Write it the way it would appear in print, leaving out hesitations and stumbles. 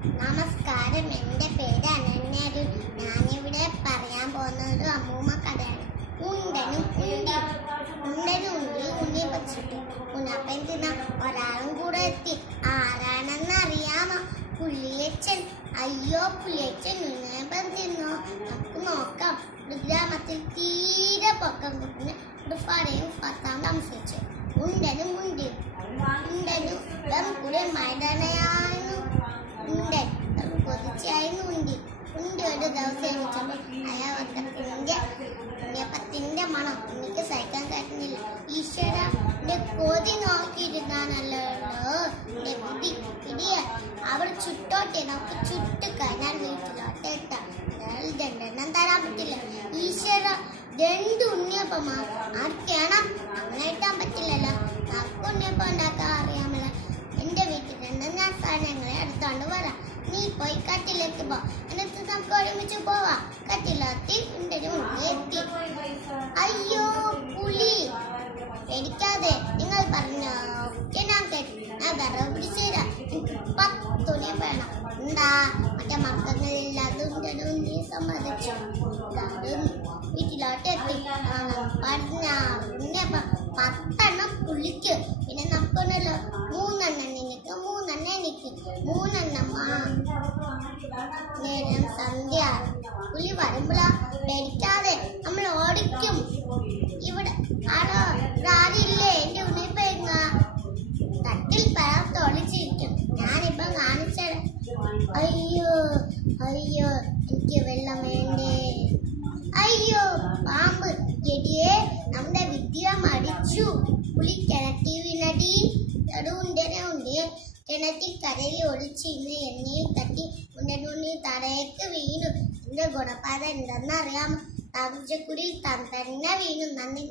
നമസ്കാരം, എൻ്റെ പേര് അനന്യ. ഞാനിവിടെ പറയാൻ പോകുന്നത് ഒരു അമ്മൂമ്മ കഥയാണ്. ഉണ്ടനും ഉണ്ണി പച്ചിട്ടു ഉണ്ണപ്പൻ തിന്ന ഒരാളും കൂടെ എത്തി. ആരാണെന്ന് അറിയാമോ? പുള്ളിയച്ചൻ. അയ്യോ, പുള്ളിയച്ചൻ ഉണ്ണപ്പൻ തിന്നോ? നമുക്ക് നോക്കാം. ഒരു ഗ്രാമത്തിൽ തീരെ പൊക്കം കിട്ടുന്ന ഒരു പടയും പത്താം താമസിച്ചു. ഉണ്ടനും കൂടെ മൈതാനയായിരുന്നു. കൊതിച്ചായിരുന്നു ഉണ്ടി ഒരു ദിവസം എണീച്ചപ്പോൾ ഉണ്ണിയപ്പത്തിന്റെ മണം എനിക്ക് സഹിക്കാൻ കഴിയുന്നില്ല. ഈശ്വര, കൊതി നോക്കിയിരുന്നാണല്ലോ പിടിയ. അവർ ചുട്ടോട്ടെ, നമുക്ക് ചുട്ട് കഴിഞ്ഞാൽ വീട്ടിലോട്ട് എത്താം. രണ്ടെണ്ണം തരാൻ പറ്റില്ല. ഈശ്വര, 2 ഉണ്ണിയപ്പമാ ആർക്കണം? അങ്ങനെ എത്താൻ പറ്റില്ലല്ലോ. നമുക്ക് ഉണ്ണിയപ്പം ഉണ്ടാക്കാൻ അറിയാമല്ലോ. എന്റെ വീട്ടിൽ നിന്ന് ഞാൻ സാധനങ്ങളെ എടുത്തോണ്ട് വരാം. നീ പോയി കട്ടിലേക്ക് പോ, എന്നിട്ട് നമുക്ക് ഒരുമിച്ച് പോവാം. കട്ടിലെത്തി ഉണ്ണി എത്തി. അയ്യോ, പുലി! പേടിക്കാതെ, നിങ്ങൾ പറഞ്ഞോ ഞാൻ കേട്ടു. ഞാൻ വിറവ് പിടിച്ചുതരാം. എനിക്ക് 10 ഉണ്ണിയപ്പം വേണം. എന്താ മറ്റേ മക്കളില്ലാതെ ഉണ്ണി സമ്മതിച്ചു. വീട്ടിലോട്ട് എത്തി. പറഞ്ഞ ഉണ്ണിയപ്പം 10 പുള്ളിക്ക്. പിന്നെ നമുക്കൊന്നല്ലോ 3 നിനക്ക് 3 എനിക്ക് 3 നേരം സന്ധ്യ. പുലി വരുമ്പോഴാ പേടിക്കാതെ നമ്മൾ ഓടിക്കും. ഇവിടെ ആരില്ലേ? എന്റെ ഉണ്ണിയപ്പം തട്ടിൽ പഴത്ത് ഒളിച്ചിരിക്കും. ഞാനിപ്പം കാണിച്ചത്. അയ്യോ, എനിക്ക് വെള്ളം വേണ്ടേ? അയ്യോ, പാമ്പ്! എടിയേ, നമ്മുടെ വിദ്യ മടിച്ചു. പുലി കിണറ്റി വീണടി. കിണറ്റിൽ കരയിൽ ഒളിച്ചിരുന്ന് എണ്ണയിൽ തട്ടി ഉണ്ണി തലയ്ക്ക് വീണു. എന്റെ ഗുണപാത എന്തെന്ന് അറിയാമോ? താമസക്കുടിയിൽ തന്നെ വീണു. നന്ദി.